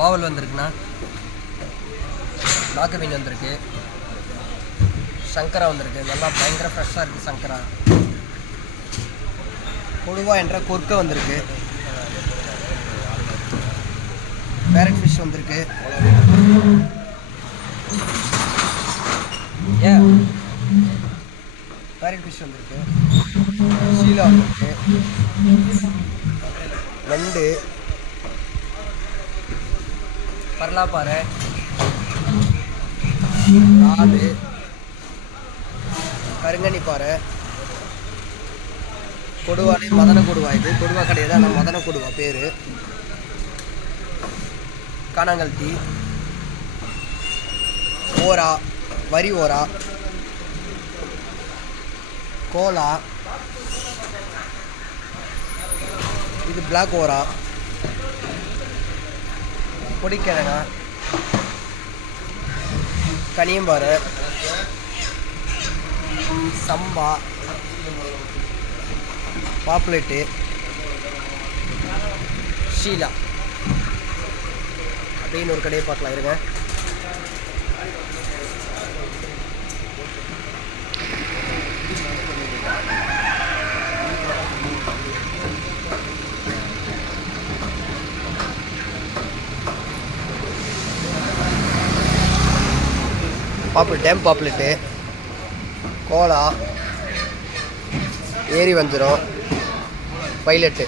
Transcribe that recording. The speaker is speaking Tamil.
வாவல் வந்திருக்குண்ணா, நாக்கு மீன் வந்திருக்கு, சங்கரா வந்திருக்கு. நல்லா பயங்கர ஃப்ரெஷ்ஷாக இருக்குது சங்கரா. கொடுவா என்ற கொர்க்க வந்திருக்கு. பேரட் ஃபிஷ் வந்திருக்கு. பேரட் ஃபிஷ் வந்திருக்கு. ஷீலா வந்திருக்கு. நண்டு, பரலாப்பாறை, ஆடு, கருங்கனி பாறை, கொடுவாலே மதன கொடுவா. இது கொடுவா கிடையாது, ஆனால் மதன கொடுவா பேர். காணாங்கல்தி, ஓரா, வரி ஓரா, கோலா, இது பிளாக் ஓரா, பொடிக்கிழங்கா, கனியம்பாறை, சம்பா, பாப்புலேட்டு, ஷீலா. அப்படின்னு ஒரு கடையை பார்க்கலாம் இருங்க. டேம் பாப்புலேட்டு, கோலா, ஏரி வஞ்சிரம், பைலட்டு.